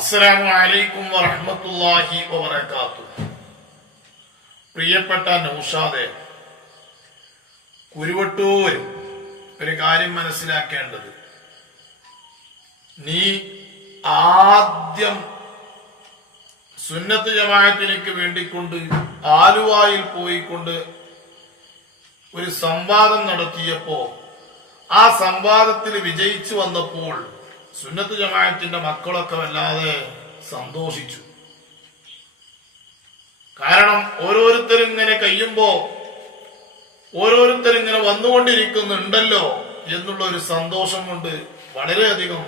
അസ്സലാമു അലൈക്കും വറഹ്മത്തുള്ളാഹി വബറകാത്തു പ്രിയപ്പെട്ട നൌഷാദെ കുരുവട്ടൂർ ഒരു കാര്യം മനസ്സിലാക്കേണ്ടത്. നീ ആദ്യം സുന്നത്ത് ജമാഅത്തിലേക്ക് വേണ്ടിക്കൊണ്ട് ആലുവായിൽ പോയിക്കൊണ്ട് ഒരു സംവാദം നടത്തിയപ്പോ ആ സംവാദത്തിൽ വിജയിച്ചു വന്നപ്പോൾ സുന്നത്ത് ജമാഅത്തിന്റെ മക്കളൊക്കെ വല്ലാതെ സന്തോഷിച്ചു. കാരണം ഓരോരുത്തരും ഇങ്ങനെ കഴിയുമ്പോ ഓരോരുത്തരും ഇങ്ങനെ വന്നുകൊണ്ടിരിക്കുന്നുണ്ടല്ലോ എന്നുള്ള ഒരു സന്തോഷം കൊണ്ട് വളരെയധികം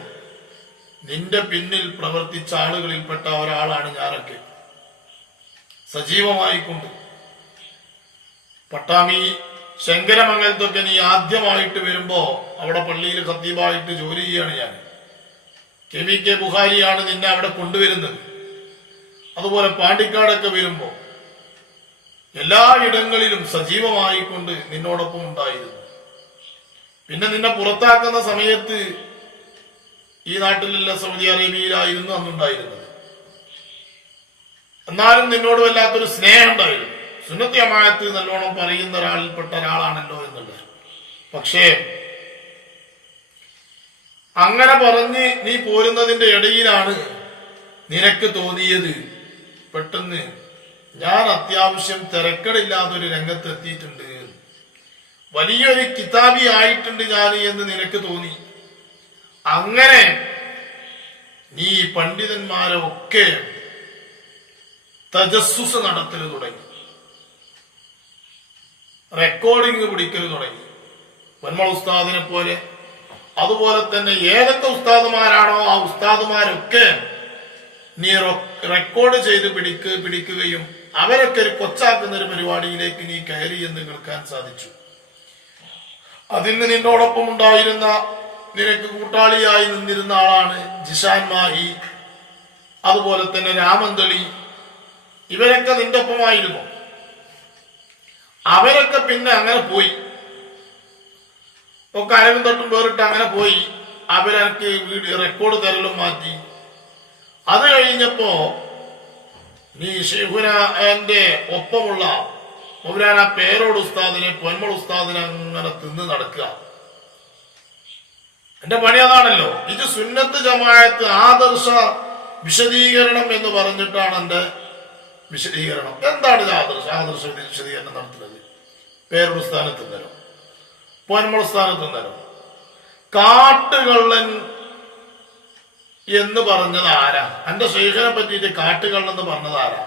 നിന്റെ പിന്നിൽ പ്രവർത്തിച്ച ആളുകളിൽപ്പെട്ട ഒരാളാണ് ഞാനൊക്കെ. സജീവമായിക്കൊണ്ട്. പട്ടാമി ശങ്കരമംഗലത്തൊക്കെ നീ ആദ്യമായിട്ട് വരുമ്പോ അവിടെ പള്ളിയിൽ ഖത്തീബായിട്ട് ജോലി ചെയ്യാണ് ഞാൻ കെ വി കെ ബുഹാരിയാണ് നിന്നെ അവിടെ കൊണ്ടുവരുന്നത്. അതുപോലെ പാണ്ടിക്കാടൊക്കെ വരുമ്പോ എല്ലായിടങ്ങളിലും സജീവമായിക്കൊണ്ട് നിന്നോടൊപ്പം ഉണ്ടായിരുന്നു. പിന്നെ നിന്നെ പുറത്താക്കുന്ന സമയത്ത് ഈ നാട്ടിലുള്ള സൗദി അറേബ്യയിലായിരുന്നു അന്നുണ്ടായിരുന്നത്. എന്നാലും നിന്നോട് വല്ലാത്തൊരു സ്നേഹം ഉണ്ടായിരുന്നു. സുന്നത്തി നല്ലോണം പറയുന്ന ഒരാളിൽപ്പെട്ട ഒരാളാണല്ലോ എന്നുള്ളത്. പക്ഷേ അങ്ങനെ പറഞ്ഞ് നീ പോരുന്നതിന്റെ ഇടയിലാണ് നിനക്ക് തോന്നിയത്. പെട്ടെന്ന് ഞാൻ അത്യാവശ്യം തിരക്കടില്ലാത്തൊരു രംഗത്തെത്തിയിട്ടുണ്ട്. വലിയൊരു കിതാബി ആയിട്ടുണ്ട് ഞാൻ എന്ന് നിനക്ക് തോന്നി. അങ്ങനെ നീ പണ്ഡിതന്മാരെ ഒക്കെ തജസ്സുസ് നടത്തൽ തുടങ്ങി. റെക്കോർഡിംഗ് പിടിക്കൽ തുടങ്ങി. വന്മൾ ഉസ്താദിനെ പോലെ അതുപോലെ തന്നെ ഏതൊക്കെ ഉസ്താദുമാരാണോ ആ ഉസ്താദുമാരൊക്കെ നീ റെക്കോർഡ് ചെയ്ത് പിടിക്ക് പിടിക്കുകയും അവരൊക്കെ ഒരു കൊച്ചാക്കുന്ന ഒരു പരിപാടിയിലേക്ക് നീ കയറി എന്ന് കേൾക്കാൻ സാധിച്ചു. അതിന് നിന്നോടൊപ്പം ഉണ്ടായിരുന്ന നിനക്ക് കൂട്ടാളിയായി നിന്നിരുന്ന ആളാണ് ജിഷാൻ മാഹി അതുപോലെ തന്നെ രാമന്തളി ഇവരൊക്കെ നിന്റെ ഒപ്പമായിരുന്നു അവരൊക്കെ പിന്നെ അങ്ങനെ പോയി. ഒക്കെ അരവിന്ദ് തൊട്ടും വേറിട്ട് അങ്ങനെ പോയി. അവരെനിക്ക് വീഡിയോ റെക്കോർഡ് തരലും മാറ്റി. അത് കഴിഞ്ഞപ്പോ നീ ഷെയ്ഖുന എന്റെ ഒപ്പമുള്ള മൗലാന പേരോട് ഉസ്താദിനെ പൊന്മൾ ഉസ്താദിനെ അങ്ങനെ തിന്ന് നടക്കുക. എന്റെ പണി അതാണല്ലോ. ഇത് സുന്നത്ത് ജമായത്ത് ആദർശ വിശദീകരണം എന്ന് പറഞ്ഞിട്ടാണ് എന്റെ വിശദീകരണം. എന്താണ് ആദർശ? ആദർശ വിശദീകരണം നടത്തുന്നത്. പേരോട് സ്ഥാനത്ത് തരും പൊന്മൾ സ്ഥാനത്ത് തരും കാട്ടുകള്ളൻ എന്ന് പറഞ്ഞത് ആരാ? എന്റെ ശേഷനെ പറ്റിയിട്ട് കാട്ടുകള്ളൻ എന്ന് പറഞ്ഞത് ആരാ?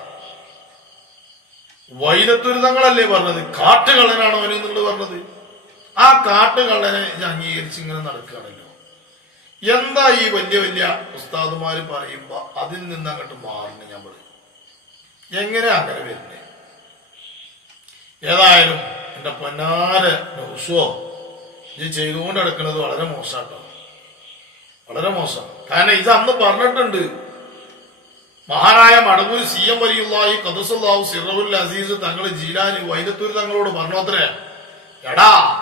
വൈരത്വരിതങ്ങളല്ലേ പറഞ്ഞത്? കാട്ടുകള്ളനാണ് അവന് എന്നുള്ളത് പറഞ്ഞത്. ആ കാട്ടുകള്ളനെ അംഗീകരിച്ച് ഇങ്ങനെ നടക്കുകയാണല്ലോ. എന്താ ഈ വലിയ വലിയ ഉസ്താദുമാര് പറയുമ്പോ അതിൽ നിന്ന് അങ്ങോട്ട് മാറണം ഞാൻ പറയും. എങ്ങനെ അങ്ങനെ വരുന്നേ? ഏതായാലും എന്റെ പൊന്നാര നൗഷോ ഇത് ചെയ്തുകൊണ്ട് നടക്കുന്നത് വളരെ മോശാട്ടോ. വളരെ മോശം. കാരണം ഇത് അന്ന് പറഞ്ഞിട്ടുണ്ട്. മഹാനായ മടവൂർ സി എം വലിയുള്ളായി കദസുല്ലാഹു സിറവുൽ അസീസ് തങ്ങൾ ജീലാനി വൈദത്തൂർ തങ്ങളോട് പറഞ്ഞോത്രേ എടാ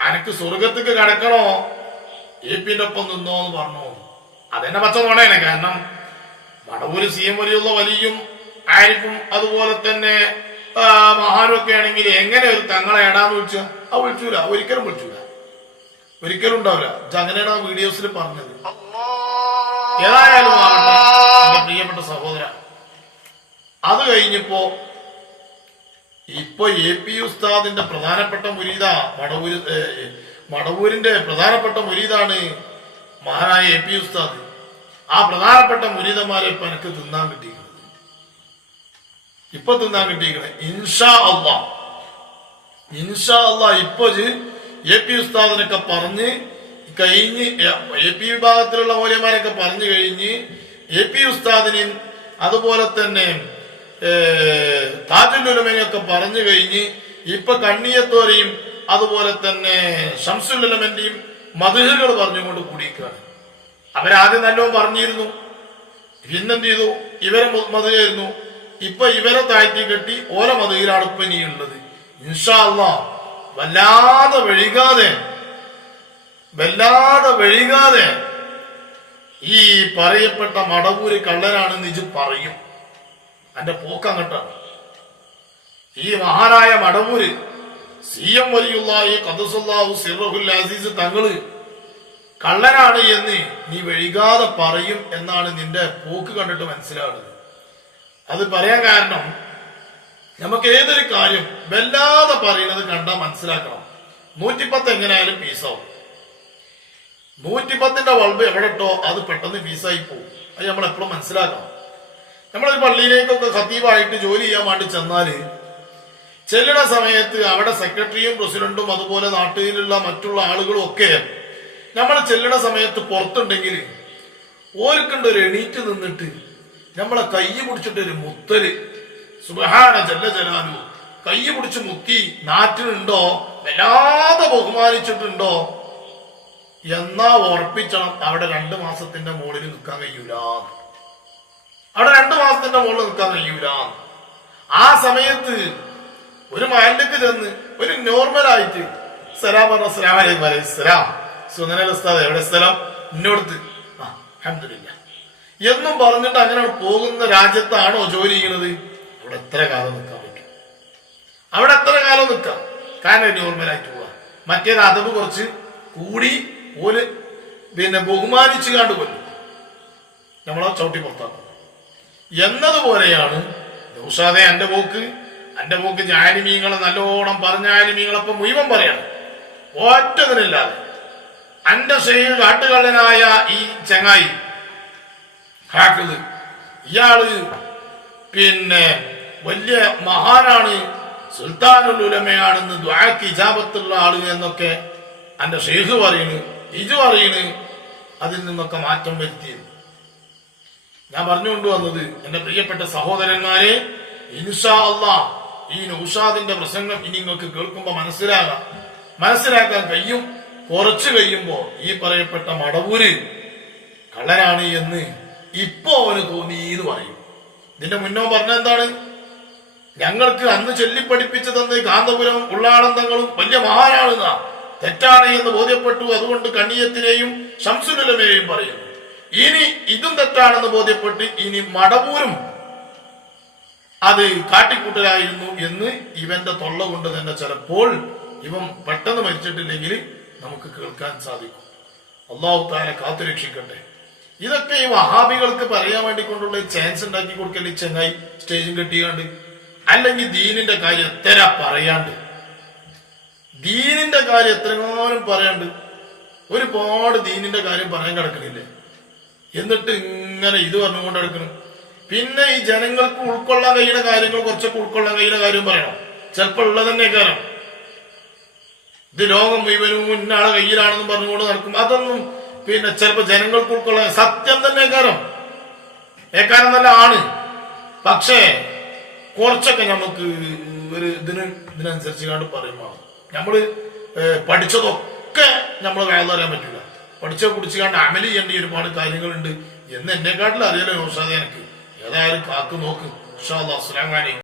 അനക്ക് സ്വർഗത്തേക്ക് കിടക്കണോ? എ പിന്റെ ഒപ്പം നിന്നോ എന്ന് പറഞ്ഞു. അതെന്നെ പച്ച നോണേനെ കാരണം മടവൂര് സി എം വലിയുള്ള വലിയും ആയിരിക്കും അതുപോലെ തന്നെ ആ, മഹാനും ഒക്കെ ആണെങ്കിൽ എങ്ങനെ ഒരു തങ്ങളെ എടാന്ന് വിളിച്ചു? ആ വിളിച്ചൂല. ഒരിക്കലും വിളിച്ചൂല. ഒരിക്കലും ഉണ്ടാവില്ല. അങ്ങനെയാണ് വീഡിയോസിൽ പറഞ്ഞത്. ഏതായാലും പ്രിയപ്പെട്ട സഹോദര അത് കഴിഞ്ഞപ്പോ ഇപ്പൊ എ പി ഉസ്താദിന്റെ പ്രധാനപ്പെട്ട മുരീത മടവൂര് മടവൂരിന്റെ പ്രധാനപ്പെട്ട മുരീതാണ് മഹാനായ എ പി ഉസ്താദ്. ആ പ്രധാനപ്പെട്ട മുരീതന്മാരെ ഇപ്പൊ എനിക്ക് തിന്നാൻ കിട്ടിയിരിക്കുന്നത് ഇപ്പൊ തിന്നാൻ കിട്ടിയിരിക്കുന്നത് ഇൻഷാ അള്ളാ ഇൻഷാ അള്ളാ ഇപ്പൊ എ പി ഉസ്താദിനൊക്കെ പറഞ്ഞ് കഴിഞ്ഞ് എ പി വിഭാഗത്തിലുള്ള മൂല്യന്മാരൊക്കെ പറഞ്ഞു കഴിഞ്ഞ് എ പി ഉസ്താദിനെയും അതുപോലെ തന്നെ താജുലുലമയൊക്കെ പറഞ്ഞു കഴിഞ്ഞ് ഇപ്പൊ കണ്ണിയത്തോരെയും അതുപോലെ തന്നെ ഷംസുലുലമന്റെയും മധുഹകൾ പറഞ്ഞുകൊണ്ട് കൂടിയിരിക്കുകയാണ്. അവരാദ്യം നല്ലോണം പറഞ്ഞിരുന്നു. പിന്നെന്ത് ചെയ്തു? ഇവരെ മതയായിരുന്നു ഇപ്പൊ ഇവരെ താഴ്ത്തി കെട്ടി ഓരോ മതയിലാണ് ഇപ്പൊ ഇനിയുള്ളത് ഇൻഷാല്ല വല്ലാതെ വഴികാതെ വല്ലാതെ വഴികാതെ ഈ പറയപ്പെട്ട മടവൂര് കള്ളനാണെന്ന് ഇജ് പറയും. അന്റെ പോക്ക് അങ്ങോട്ടാണ് ഈ മഹാനായ മടവൂര് സി എം വലിയുള്ള ഈ കദസുല്ലാഹു സിറഹുൽ അസീസ് തങ്ങൾ കള്ളനാണ് എന്ന് നീ വഴികാതെ പറയും എന്നാണ് നിന്റെ പോക്ക് കണ്ടിട്ട് മനസ്സിലാവുന്നത്. അത് പറയാൻ കാരണം നമുക്ക് ഏതൊരു കാര്യം വല്ലാതെ പറയുന്നത് കണ്ടാൽ മനസ്സിലാക്കണം. നൂറ്റിപ്പത്ത് എങ്ങനെയായാലും പീസാവും നൂറ്റിപ്പത്തിന്റെ ബൾബ് എവിടെ ഇട്ടോ അത് പെട്ടെന്ന് പീസായി പോകും അത് നമ്മൾ എപ്പോഴും മനസ്സിലാക്കണം. നമ്മളൊരു പള്ളിയിലേക്കൊക്കെ ഖത്തീബായിട്ട് ജോലി ചെയ്യാൻ വേണ്ടി ചെന്നാൽ ചെല്ലുന്ന സമയത്ത് അവിടെ സെക്രട്ടറിയും പ്രസിഡന്റും അതുപോലെ നാട്ടിലുള്ള മറ്റുള്ള ആളുകളും ഒക്കെ നമ്മൾ ചെല്ലുന്ന സമയത്ത് പുറത്തുണ്ടെങ്കിൽ ഓർക്കുണ്ട് ഒരു എണീറ്റ് നിന്നിട്ട് നമ്മളെ കൈ പിടിച്ചിട്ട് ഒരു മുത്തൽ. സുബഹാന ജല്ല ജലാലു. കൈ പിടിച്ച് മുത്തി നാട്ടിലുണ്ടോ വല്ലാതെ ബഹുമാനിച്ചിട്ടുണ്ടോ? എന്നാ ഉറപ്പിച്ചണം അവിടെ രണ്ടു മാസത്തിന്റെ മുകളിൽ നിൽക്കാൻ കഴിയൂല. അവിടെ രണ്ടു മാസത്തിന്റെ മുകളിൽ നിൽക്കാൻ കഴിയൂല. ആ സമയത്ത് ഒരു മഹലിലേക്ക് ചെന്ന് ഒരു നോർമൽ ആയിട്ട് സലാം പറഞ്ഞ സലാം അലൈക്കും അലൈഹി സുനൽ ഉസ്താദ് എവിടെ സ്ഥലം? ഇന്നോടത്ത്. ആ അൽഹംദുലില്ലാ എന്നും പറഞ്ഞിട്ട് അങ്ങനെ പോകുന്ന രാജ്യത്താണോ ജോലി ചെയ്യുന്നത്? അവിടെ എത്ര കാലം നിൽക്കാൻ പറ്റും? അവിടെ എത്ര കാലം നിൽക്കാം? കാരണം നോർമലായിട്ട് പോവാ. മറ്റേത് അതവ് കുറച്ച് കൂടി ഓൽ പിന്നെ ബഹുമാനിച്ചു കാണ്ട് കൊല്ലും. നമ്മളെ ചവിട്ടി പുറത്താക്കും. എന്നതുപോലെയാണ് നൗഷാദെ എന്റെ പോക്ക് എന്റെ പോക്ക് ജാലിമീങ്ങളെ നല്ലോണം പറഞ്ഞ ആലിമീങ്ങളപ്പം മുഴുവൻ പറയണം. ഒറ്റതിനില്ലാതെ അന്റെ ഷെയ്ഖ് കാട്ടുകള്ളനായ ഈ ചങ്ങായി ഹാക്കിത് ഇയാൾ പിന്നെ വലിയ മഹാനാണ് സുൽത്താനുൽ ഉലമയാണെന്ന് ദ്വാക്ക് ഇജാബത്തുള്ള ആൾ എന്നൊക്കെ എന്റെ ഷെയ്ഖ് പറയുന്നു ഇജു പറയുന്നു അതിൽ നിന്നൊക്കെ മാറ്റം വരുത്തിയത്. ഞാൻ പറഞ്ഞുകൊണ്ടുവന്നത് എന്റെ പ്രിയപ്പെട്ട സഹോദരന്മാരെ ഇൻഷാ അള്ളാ ഈ നൌഷാദിന്റെ പ്രസംഗം ഇനി നിങ്ങൾക്ക് കേൾക്കുമ്പോ മനസ്സിലാകാം. മനസ്സിലാക്കാൻ കഴിയും. കുറച്ച് കഴിയുമ്പോ ഈ പറയപ്പെട്ട മടവൂര് കള്ളനാണ് എന്ന് ഇപ്പോ അവന് തോന്നി എന്ന് പറയും. ഇതിന്റെ മുന്നോ പറഞ്ഞ എന്താണ്? ഞങ്ങൾക്ക് അന്ന് ചൊല്ലിപ്പഠിപ്പിച്ചു തന്ന കാന്തപുരം ഉള്ളാളന്തങ്ങളും വലിയ മഹാനാണെന്നാ തെറ്റാണ് എന്ന് ബോധ്യപ്പെട്ടു. അതുകൊണ്ട് കണ്ണിയത്തിനെയും ശംസുലമയെയും പറയുന്നു. ഇനി ഇതും തെറ്റാണെന്ന് ബോധ്യപ്പെട്ട് ഇനി മടപൂരും അത് കാട്ടിക്കൂട്ടലായിരുന്നു എന്ന് ഇവന്റെ തൊള്ള കൊണ്ട് തന്നെ ചിലപ്പോൾ ഇവൻ പെട്ടെന്ന് മരിച്ചിട്ടില്ലെങ്കിൽ നമുക്ക് കേൾക്കാൻ സാധിക്കും. അള്ളാഹു താരെ കാത്തുരക്ഷിക്കട്ടെ. ഇതൊക്കെ ഈ വഹാബികൾക്ക് പറയാൻ വേണ്ടി കൊണ്ടുള്ള ചാൻസ് ഉണ്ടാക്കി കൊടുക്കൽ ചെങ്ങായി സ്റ്റേജും കെട്ടിയാണ്ട്? അല്ലെങ്കിൽ ദീനിന്റെ കാര്യം എത്ര പറയാണ്ട്? ദീനിന്റെ കാര്യം എത്രങ്ങാനും പറയാണ്ട് ഒരുപാട് ദീനിന്റെ കാര്യം പറയാൻ കിടക്കണില്ലേ? എന്നിട്ട് ഇങ്ങനെ ഇത് പറഞ്ഞുകൊണ്ട് നടക്കണം. പിന്നെ ഈ ജനങ്ങൾക്ക് ഉൾക്കൊള്ളാൻ കഴിയുന്ന കാര്യങ്ങൾ കുറച്ചൊക്കെ ഉൾക്കൊള്ളാൻ കഴിയുന്ന കാര്യം പറയണം. ചിലപ്പോൾ ഉള്ളത് തന്നെ കാരണം. ഇത് ലോകം മുഴുവനും ഇന്നാളെ കയ്യിലാണെന്ന് പറഞ്ഞുകൊണ്ട് നടക്കും. അതൊന്നും പിന്നെ ചിലപ്പോ ജനങ്ങൾക്ക് ഉൾക്കൊള്ളാൻ സത്യം തന്നെ കാരണം ഏക്കാരം തന്നെ ആണ്. പക്ഷേ കുറച്ചൊക്കെ നമുക്ക് ഒരു ഇതിന് ഇതിനനുസരിച്ച് കണ്ട് പറയുമ്പോൾ നമ്മൾ പഠിച്ചതൊക്കെ നമ്മൾ വേദറിയാൻ പറ്റില്ല പഠിച്ച കുടിച്ച് കണ്ട് അമൽ ചെയ്യേണ്ട ഒരുപാട് കാര്യങ്ങളുണ്ട്. എന്ന് എന്നെക്കാട്ടിൽ അറിയാലോ നൗഷാദ് എനിക്ക്. ഏതായാലും കാക്ക് നോക്ക്. അസ്സലാം അലൈക്കും.